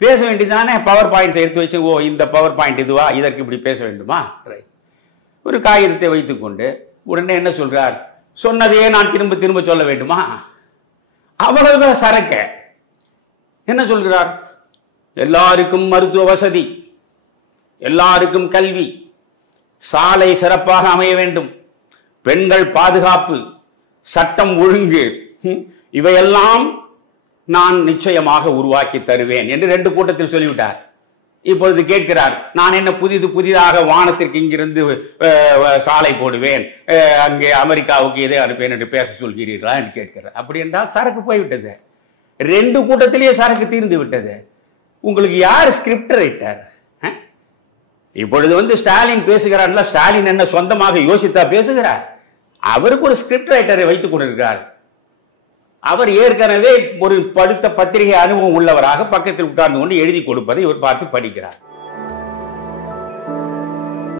பேச வேண்டியதானே? Power points எடுத்து வச்சு, ஓ இந்த பவர் பாயிண்ட் இதுவா, இதற்கு இப்படி பேச வேண்டுமா? ரைட். ஒரு காகிதத்தை வைத்துக்கொண்டு உடனே என்ன சொல்றார்? சொன்னதையே நான் திரும்ப திரும்ப சொல்ல வேண்டுமா? அவ்வளவுதான் சரக்க. என்ன சொல்கிறார்? எல்லாருக்கும் மருத்துவ வசதி, எல்லாருக்கும் கல்வி, சாலை சிறப்பாக அமைய வேண்டும், பெண்கள் பாதுகாப்பு, சட்டம் ஒழுங்கு, இவையெல்லாம் நான் நிச்சயமாக உருவாக்கி தருவேன் என்று 2 கூட்டத்தில் சொல்லிவிட்டார். இப்பொழுது கேட்கிறார், நான் என்ன புதிதாக வானத்திற்கு இங்கிருந்து சாலை போடுவேன், அங்கே அமெரிக்காவுக்கு எதை அனுப்பேன் என்று பேச சொல்கிறீர்களா என்று கேட்கிறார். அப்படி என்றால் சரக்கு போய்விட்டது. 2 கூட்டத்திலேயே சரக்கு தீர்ந்து விட்டது. உங்களுக்கு யார் ஸ்கிரிப்ட் ரைட்டர்? இப்பொழுது ஸ்டாலின் பேசுகிறார்ல, ஸ்டாலின் என்ன சொந்தமாக யோசித்தா பேசுகிறார்? அவருக்கு ஒரு ஸ்கிரிப்ட் ரைட்டரை வைத்துக் கொண்டிருக்கிறார். அவர் ஏற்கனவே ஒரு படுத்த பத்திரிகை அனுபவம் உள்ளவராக பக்கத்தில் உட்கார்ந்து கொண்டு எழுதி கொடுப்பதை இவர் பார்த்து படிக்கிறார்.